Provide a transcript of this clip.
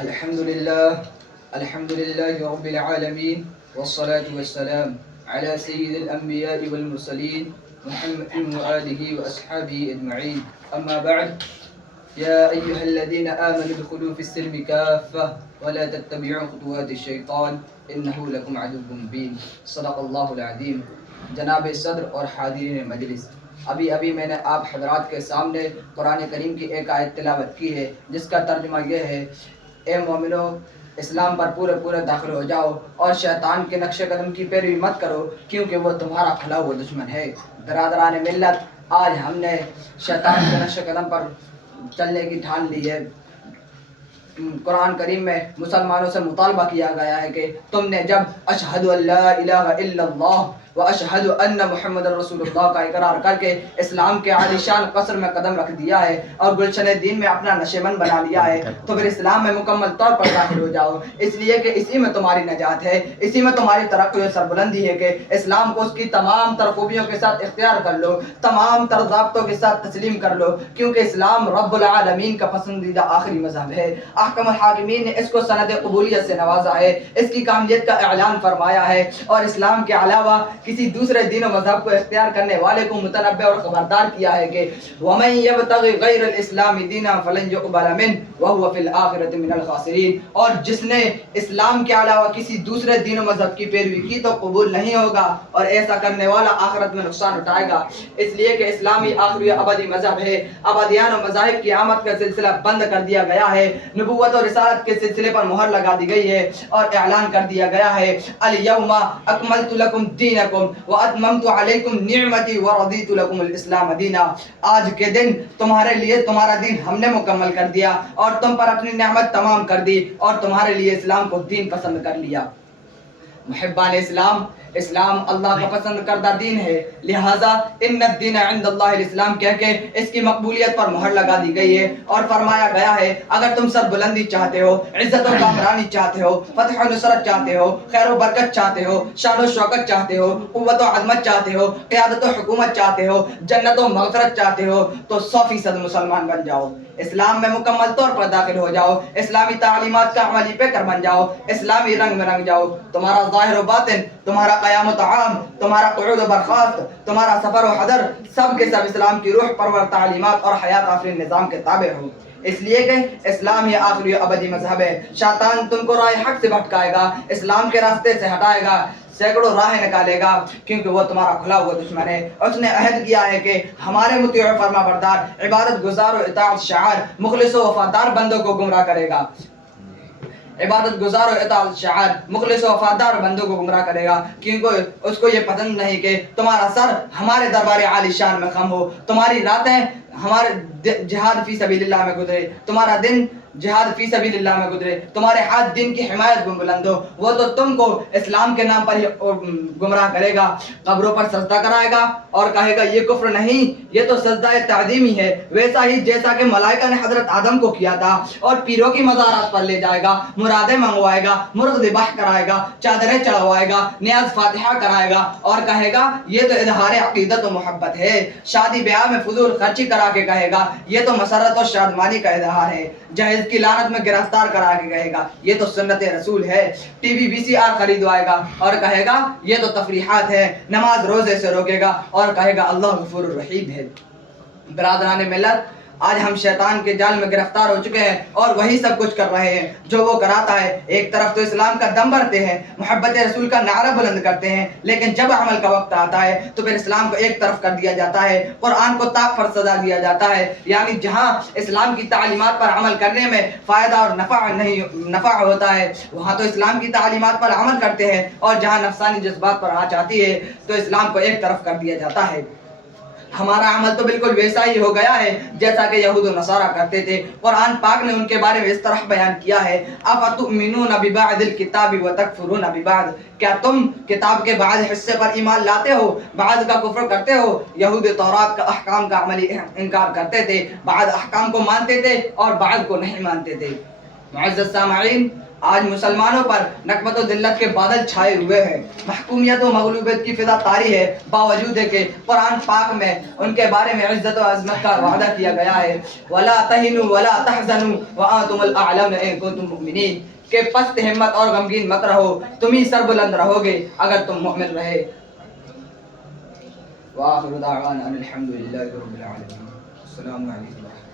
الحمد لله رب العالمين والصلاة والسلام على سيد الأنبياء والمرسلين محمد وآله وأصحابه أجمعين. أما بعد، يا أيها الذين آمنوا ادخلوا في السلم كافة ولا تتبعوا خطوات الشيطان إنه لكم عدو مبين. صدق اللہ العظیم. جناب صدر اور حاضرین مجلس، ابھی میں نے آپ حضرات کے سامنے قرآن کریم کی ایک آیت تلاوت کی ہے جس کا ترجمہ یہ ہے: اے مومنو، اسلام پر پورے داخل ہو جاؤ اور شیطان کے نقش قدم کی پیروی مت کرو کیونکہ وہ تمہارا کھلا ہوا دشمن ہے. برادران ملت، آج ہم نے شیطان کے نقش قدم پر چلنے کی ٹھان لی ہے. قرآن کریم میں مسلمانوں سے مطالبہ کیا گیا ہے کہ تم نے جب اشہد ان لا الہ الا اللہ و اشہد ان محمد رسول اللہ کا اقرار کر کے اسلام کے عالی شان قصر میں قدم رکھ دیا ہے اور گلشن دین میں اپنا نشیمن بنا لیا ہے تو پھر اسلام میں مکمل طور پر داخل ہو جاؤ، اس لیے کہ اسی میں تمہاری نجات ہے، اسی میں تمہاری ترقی و سربلندی ہے کہ اسلام کو اس کی تمام تر خوبیوں کے ساتھ اختیار کر لو، تمام تر ضابطوں کے ساتھ تسلیم کر لو، کیونکہ اسلام رب العالمین کا پسندیدہ آخری مذہب ہے. احکم الحاکمین نے اس کو سند قبولیت سے نوازا ہے، اس کی کامیت کا اعلان فرمایا ہے اور اسلام کے علاوہ کسی دوسرے دین و مذہب کو اختیار کرنے والے کو متنبہ اور خبردار کیا ہے کہ وَمَن يَبْتَغِ غَيْرَ الْإِسْلَامِ دِينًا فَلَن يُقْبَلَ مِنْهُ وَهُوَ فِي الْآخِرَةِ مِنَ الْخَاسِرِينَ. اور جس نے اسلام کے علاوہ کسی دوسرے دین و مذہب کی پیروی کی تو قبول نہیں ہوگا اور ایسا کرنے والا آخرت میں نقصان اٹھائے گا. اس لیے کہ اسلامی آخری ابدی مذہب ہے. ابدیان و مذاہب کی آمد کا سلسلہ بند کر دیا گیا ہے، نبوت اور رسالت کے سلسلے پر مہر لگا دی گئی ہے اور اعلان کر دیا گیا ہے: الیوم اکملت لکم دینکم واتممت علیکم نعمتی ورضیت لکم الاسلام دینا. آج کے دن تمہارے لیے تمہارا دین ہم نے مکمل کر دیا اور تم پر اپنی نعمت تمام کر دی اور تمہارے لیے اسلام کو دین پسند کر لیا. محبان اسلام اللہ کا پسند کردہ دین ہے، لہٰذا ان الدین عند اللہ الاسلام کہہ کے اس کی مقبولیت پر مہر لگا دی گئی ہے اور فرمایا گیا ہے اگر تم سربلندی چاہتے ہو، عزت و کامرانی چاہتے ہو، فتح و نصرت چاہتے ہو، خیر و برکت چاہتے ہو، شان و شوکت چاہتے ہو، قوت و عظمت چاہتے ہو، قیادت و حکومت چاہتے ہو، جنت و مغفرت چاہتے ہو تو 100% مسلمان بن جاؤ، اسلام میں مکمل طور پر داخل ہو جاؤ، اسلامی تعلیمات کا عملی پیکر بن جاؤ، اسلامی رنگ میں رنگ جاؤ. تمہارا ظاہر و باطن، تمہارا قیام و طعام، تمہارا قعود و برخاست، تمہارا سفر و حضر، سب کے سب اسلام کی روح پرور تعلیمات اور حیات آفرین نظام کے تابع ہو. اس لیے کہ اسلام یہ آخری ابدی مذہب ہے. شیطان تم کو راہ حق سے بھٹکائے گا، اسلام کے راستے سے ہٹائے گا، سینکڑوں راہیں نکالے گا کیونکہ وہ تمہارا کھلا ہوا دشمن ہے. اس نے عہد کیا ہے کہ ہمارے مطیع و فرما بردار، عبادت گزار و اطاعت شعار، مخلص و وفادار بندوں کو گمراہ کرے گا. عبادت گزار و اطاعت شعار، مخلص و وفادار بندوں کو گمراہ کرے گا کیونکہ اس کو یہ پسند نہیں کہ تمہارا سر ہمارے دربار عالی شان میں خم ہو، تمہاری راتیں ہمارے جہاد فی سبیل اللہ میں گزرے، تمہارا دن جہاد فی سبیل اللہ میں گزرے، تمہارے ہاتھ دین کی حمایت میں بلند ہو. وہ تو تم کو اسلام کے نام پر ہی گمراہ کرے گا، قبروں پر سجدہ کرائے گا اور کہے گا یہ کفر نہیں، یہ تو سجدہ تعظیمی ہے، ویسا ہی جیسا کہ ملائکہ نے حضرت آدم کو کیا تھا. اور پیروں کی مزارات پر لے جائے گا، مرادیں منگوائے گا، مرغ ذبح کرائے گا، چادریں چڑھوائے گا، نیاز فاتحہ کرائے گا اور کہے گا یہ تو اظہار عقیدت و محبت ہے. شادی بیاہ میں فضول خرچی کرا کے کہے گا یہ تو مسرت و شادمانی کا اظہار ہے. جہیز کی لعنت میں گرفتار کرا کے کہے گا یہ تو سنت رسول ہے. ٹی وی VCR خریدوائے گا اور کہے گا یہ تو تفریحات ہے. نماز روزے سے روکے گا اور کہے گا اللہ غفور الرحیم ہے. برادران ملت، آج ہم شیطان کے جال میں گرفتار ہو چکے ہیں اور وہی سب کچھ کر رہے ہیں جو وہ کراتا ہے. ایک طرف تو اسلام کا دم بھرتے ہیں، محبت رسول کا نعرہ بلند کرتے ہیں، لیکن جب عمل کا وقت آتا ہے تو پھر اسلام کو ایک طرف کر دیا جاتا ہے، قرآن کو طاق پر سزا دیا جاتا ہے. یعنی جہاں اسلام کی تعلیمات پر عمل کرنے میں فائدہ اور نفع ہوتا ہے وہاں تو اسلام کی تعلیمات پر عمل کرتے ہیں اور جہاں نفسانی جذبات پر آنچ آتی ہے تو اسلام کو ایک طرف کر دیا جاتا ہے. ہمارا عمل تو بالکل ویسا ہی ہو گیا ہے جیسا کہ یہود و نصارہ کرتے تھے. قرآن پاک نے ان کے بارے میں اس طرح بیان کیا ہے: افتؤمنون ببعض الکتاب وتکفرون ببعض. کیا تم کتاب کے بعض حصے پر ایمان لاتے ہو، بعض کا کفر کرتے ہو؟ یہود تورات کا احکام کا عملی انکار کرتے تھے، بعض احکام کو مانتے تھے اور بعض کو نہیں مانتے تھے. معزز سامعین، آج مسلمانوں پر نکبت و ذلت کے بادل چھائے ہوئے ہیں، محکومیت و مغلوبیت کی فضا طاری ہے، باوجود ہے کہ قرآن پاک میں ان کے بارے میں عزت و عظمت کا وعدہ کیا گیا ہے، وَلَا تَهِنُوا وَلَا تَحْزَنُوا وَأَنْتُمُ الْأَعْلَوْنَ إِن كُنتُم مُؤْمِنِينَ، کہ پست ہمت اور غمگین مت رہو، تم ہی سربلند رہو گے اگر تم مؤمن رہے۔ وآخر دعوانا ان الحمد للہ رب العالمین۔ السلام علیکم۔